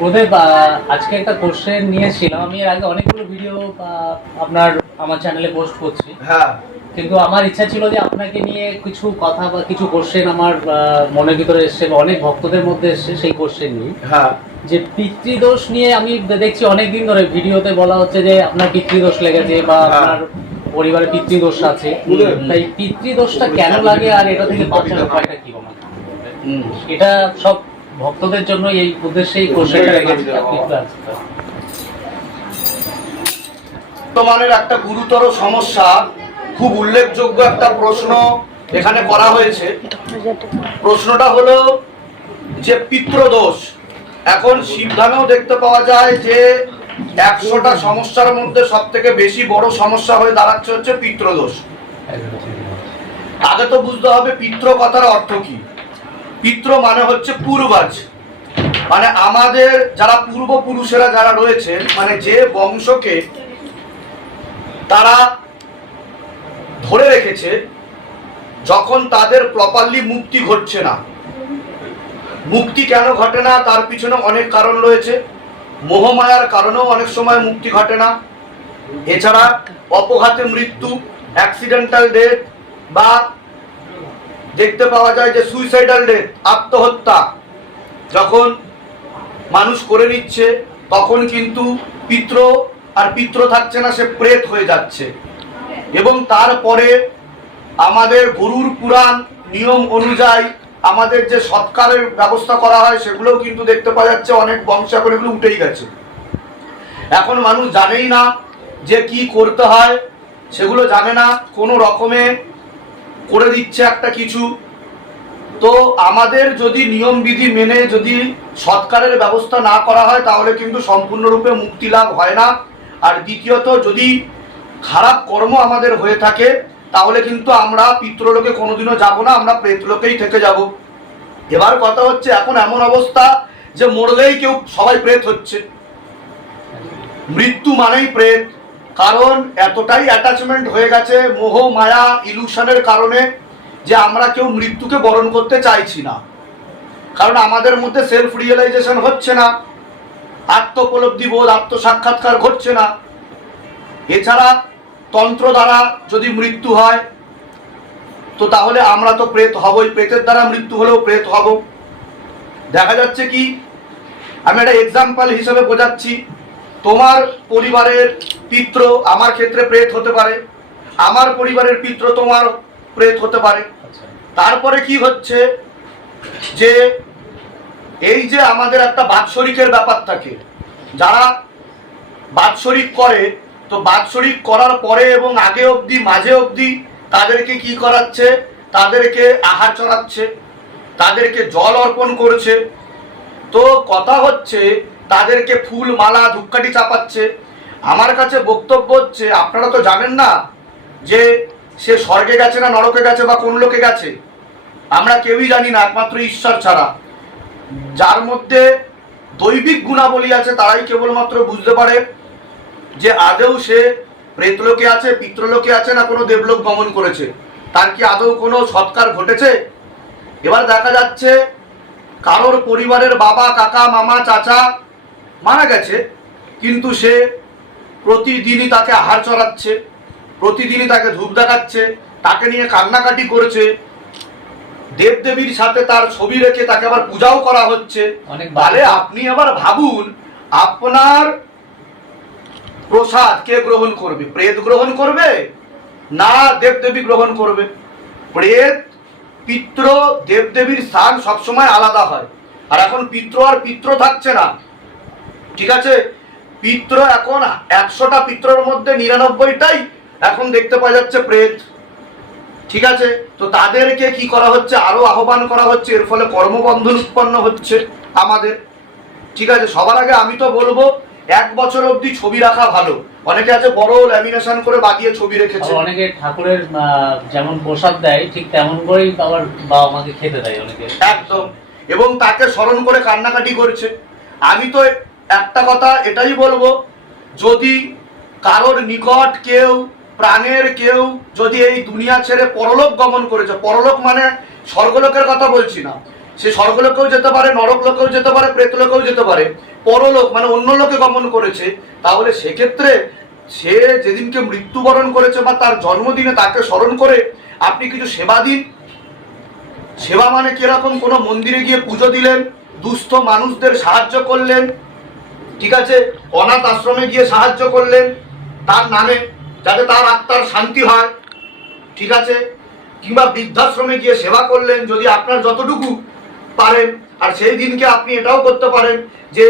প্রদীপ আজকে একটা কোশ্চেন নিয়েছিলাম। আমি এর আগে অনেকগুলো ভিডিও আপনার আমার চ্যানেলে পোস্ট করছি। হ্যাঁ। কিন্তু আমার ইচ্ছা ছিল যে আপনাকে নিয়ে কিছু কথা বা কিছু কোশ্চেন আমার মনের ভিতরে এসছে বা অনেক ভক্তদের মধ্যে এসছে সেই কোশ্চেন নিয়ে। হ্যাঁ। যে পিতৃদোষ নিয়ে আমি দেখছি অনেক দিন ধরে ভিডিওতে বলা হচ্ছে যে আপনার পিতৃদোষ লেগেছে বা হ্যাঁ। আপনার পরিবারে পিতৃদোষ আছে। তাই পিতৃদোষটা কেন লাগে আর এটা থেকে বাঁচার উপায়টা কি এটা সব ভক্তদের জন্য এই উদ্দেশ্যেই। বর্তমানের একটা গুরুতর সমস্যা খুব উল্লেখযোগ্য একটা প্রশ্ন এখানে করা হয়েছে। প্রশ্নটা হলো যে পিতৃদোষ এখন শিবধামেও দেখতে পাওয়া যায় যে একশোটা সমস্যার মধ্যে সব থেকে বেশি বড় সমস্যা হয়ে দাঁড়াচ্ছে হচ্ছে পিতৃদোষ আগে তো বুঝতে হবে পিত্র কথার অর্থ কি। পিত্র মানে হচ্ছে পূর্বাজ। মানে আমাদের যারা পূর্বপুরুষেরা যারা রয়েছেন মানে যে বংশকে তারা ধরে রেখেছে, যখন তাদের প্রপারলি মুক্তি ঘটছে না। মুক্তি কেন ঘটে না? তার পিছনে অনেক কারণ রয়েছে। মোহমায়ার কারণেও অনেক সময় মুক্তি ঘটে না। এছাড়া অপঘাতে মৃত্যু অ্যাক্সিডেন্টাল ডেথ বা দেখতে পাওয়া যায় যে সুইসাইডাল ডেথ আত্মহত্যা। যখন মানুষ করে নিচ্ছে, তখন কিন্তু পিত্র আর পিত্র থাকছে না, সে প্রেত হয়ে যাচ্ছে। এবং তারপরে আমাদের গরুর পুরাণ নিয়ম অনুযায়ী আমাদের যে সৎকারের ব্যবস্থা করা হয়, সেগুলোও কিন্তু দেখতে পাওয়া যাচ্ছে, অনেক বংশ এখন এগুলো উঠেই গেছে। এখন মানুষ জানেই না যে কি করতে হয়, সেগুলো জানে না। কোনো রকমে করে দিচ্ছে একটা কিছু। তো আমাদের যদি নিয়মবিধি মেনে যদি সৎকারের ব্যবস্থা না করা হয়, তাহলে কিন্তু সম্পূর্ণরূপে মুক্তি লাভ হয় না। আর দ্বিতীয়ত, যদি খারাপ কর্ম আমাদের হয়ে থাকে, তাহলে কিন্তু আমরা পিতৃলোকে কোনোদিনও যাব না, আমরা প্রেতলোকেই থেকে যাব। এবার কথা হচ্ছে, এখন এমন অবস্থা যে মরলেই কেউ সবাই প্রেত হচ্ছে। মৃত্যু মানেই প্রেত। কারণ এতটাই অ্যাটাচমেন্ট হয়ে গেছে মোহ, মায়া ইলুশনের কারণে যে আমরা কেউ মৃত্যুকে বরণ করতে চাইছি না। কারণ আমাদের মধ্যে সেলফ রিয়েলাইজেশন হচ্ছে না, আত্মোপলব্ধি বোধ, আত্মসাক্ষাৎকার ঘটছে না। এছাড়া তন্ত্র দ্বারা যদি মৃত্যু হয়, তো তাহলে আমরা তো প্রেত হবই, প্রেতের দ্বারা মৃত্যু হলেও প্রেত হব। দেখা যাচ্ছে কি, আমি একটা এক্সাম্পল হিসেবে বোঝাচ্ছি। তোমার পরিবারের পিত্র আমার ক্ষেত্রে প্রেত হতে পারে আমার পরিবারের পিত্র তোমার প্রেত হতে পারে। আচ্ছা। তারপরে কি হচ্ছে যে এই যে আমাদের একটা বাৎসরিকের ব্যাপার থাকে যারা বাৎসরিক করে তো বাৎসরিক করার পরে এবং আগে অবধি মাঝে অবধি তাদেরকে কি করাচ্ছে? তাদেরকে আহার চড়াচ্ছে তাদেরকে জল অর্পণ করছে। তো কথা হচ্ছে তাদেরকে ফুল, মালা, ধূপকাঠি চাপাচ্ছে। আমার কাছে বক্তব্য হচ্ছে, আপনারা তো জানেন না যে সে স্বর্গে গেছে না নরকে গেছে বা কোন লোকে গেছে। আমরা কেউই জানি না, একমাত্র ঈশ্বর ছাড়া। যার মধ্যে দৈবিক গুণাবলী আছে তারাই কেবলমাত্র বুঝতে পারে যে আদৌ সে প্রেতলোকে আছে, পিতৃলোকে আছে না কোনো দেবলোক গমন করেছে। তার কি আদৌ কোনো সৎকার ঘটেছে? এবার দেখা যাচ্ছে কারোর পরিবারের বাবা, কাকা, মামা, চাচা মারা গেছে কিন্তু সে প্রতিদিনই তাকে আহার চড়াচ্ছে প্রতিদিনই তাকে ধূপ দেখাচ্ছে তাকে নিয়ে কান্নাকাটি করেছে। দেবদেবীর সাথে তার ছবি রেখে তাকে আবার পূজাও করা হচ্ছে। অনেক তাহলে আপনি আবার ভাবুন আপনার প্রসাদ কে গ্রহণ করবে? প্রেত গ্রহণ করবে না দেবদেবী গ্রহণ করবে? প্রেত পিত্র দেবদেবীর স্থান সবসময় আলাদা হয়। আর এখন পিত্র আর পিত্র থাকছে না। ঠিক আছে? পিত্র এখন একশোটা পিত্রর মধ্যে নিরানব্বইটাই এখন দেখতে পাওয়া যাচ্ছে প্রেত। ঠিক আছে? তো তাদেরকে কি করা হচ্ছে? আরও আহ্বান করা হচ্ছে। এর ফলে কর্মবন্ধন উৎপন্ন হচ্ছে আমাদের। ঠিক আছে? সবার আগে আমি তো বলব এক বছর অবধি ছবি রাখা ভালো। অনেকে আছে বড় ল্যামিনেশন করে বাঁধিয়ে ছবি রেখেছে। অনেকে ঠাকুরের যেমন প্রসাদ দেয় ঠিক তেমন করেই আবার বাবা মাকে খেতে দেয় অনেকে। একদম। এবং তাকে স্মরণ করে কান্নাকাটি করছে। আমি তো একটা কথা এটাই বলব, যদি কারোর নিকট কেউ, প্রাণের কেউ যদি এই দুনিয়া ছেড়ে পরলোক গমন করেছে, পরলোক মানে স্বর্গলোকের কথা বলছি না, সে স্বর্গলোকেও যেতে পারে নরক লোকেও যেতে পারে, প্রেতলোকেও যেতে পারে, পরলোক মানে অন্য লোকে গমন করেছে, তাহলে সেক্ষেত্রে সে যেদিনকে মৃত্যুবরণ করেছে বা তার জন্মদিনে তাকে স্মরণ করে আপনি কিছু সেবা দিন। সেবা মানে কীরকম? কোনো মন্দিরে গিয়ে পুজো দিলেন, দুস্থ মানুষদের সাহায্য করলেন ঠিক আছে, অনাথ আশ্রমে গিয়ে সাহায্য করলেন, তার নামে যাতে তার আত্মার শান্তি হয়। ঠিক আছে, কিংবা বৃদ্ধাশ্রমে গিয়ে সেবা করলেন, যদি আপনার যতটুকু পারেন, আর সেই দিনকে আপনি এটাও করতে পারেন যে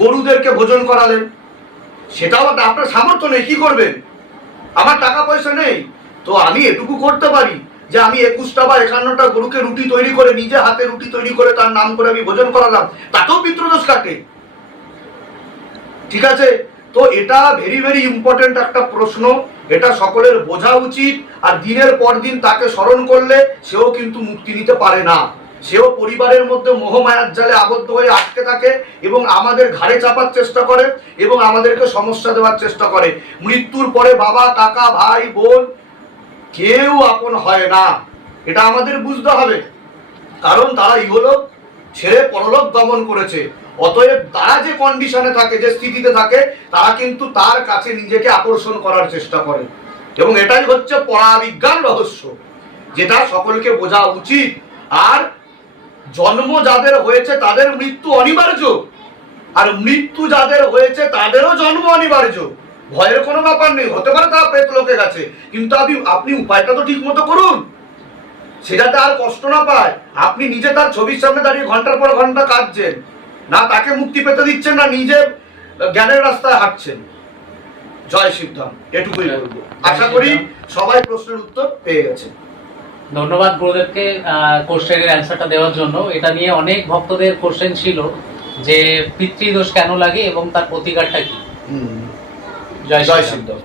গরুদেরকে ভোজন করালেন। সেটাও আপনার সামর্থ্য নেই, কি করবেন? আমার টাকা পয়সা নেই, তো আমি এটুকু করতে পারি যে, আমি একুশটা বা একান্নটা গরুকে রুটি তৈরি করে, নিজে হাতে রুটি তৈরি করে তার নাম করে আমি ভোজন করালাম। তাতেও পিতৃদোষ কাটে। ঠিক আছে? তো এটা ভেরি ভেরি ইম্পর্টেন্ট একটা প্রশ্ন। এটা সকলের বোঝা উচিত আর দিনের পর দিন তাকে স্মরণ করলে সেও কিন্তু মুক্তি নিতে পারে না। সেও পরিবারের মধ্যে মোহমায়ার জালে আবদ্ধ হয়ে আটকে থাকে এবং আমাদের ঘাড়ে চাপার চেষ্টা করে এবং আমাদেরকে সমস্যা দেওয়ার চেষ্টা করে। মৃত্যুর পরে বাবা, কাকা, ভাই, বোন কেউ আপন হয় না। এটা আমাদের বুঝতে হবে। কারণ তারা ইহলোক ছেড়ে পরলোক গমন করেছে। অতএব তারা যে কন্ডিশনে থাকে, যে স্থিতিতে থাকে, তারা কিন্তু তার কাছে নিজেকে আকর্ষণ করার চেষ্টা করে। এবং এটাই হচ্ছে পরাবিজ্ঞান রহস্য, যেটা সকলকে বোঝা উচিত। আর জন্ম যাদের হয়েছে, তাদের মৃত্যু অনিবার্য। আর মৃত্যু যাদের হয়েছে, তাদেরও জন্ম অনিবার্য। ভয়ের কোনো ব্যাপার নেই, হতে পারে তারা প্রেত লোকে গেছে, কিন্তু আপনি আপনি উপায়টা তো ঠিক মতো করুন। সে যাতে আর কষ্ট না পায়। আপনি নিজে তার ছবির সামনে দাঁড়িয়ে ঘণ্টার পর ঘণ্টা কাঁদছেন। না তাকে মুক্তি পেতে দিচ্ছেন না নিজে জ্ঞানের রাস্তায় হাঁটছেন। জয় শিবধাম এটুকুই বলব। আশা করি সবাই প্রশ্নের উত্তর পেয়ে গেছে। ধন্যবাদ গুরুদেবকে কোশ্চেনের অ্যান্সারটা দেওয়ার জন্য। এটা নিয়ে অনেক ভক্তদের কোশ্চেন ছিল যে পিতৃদোষ কেন লাগে এবং তার প্রতিকারটা কি? জয় জয়। শিবধাম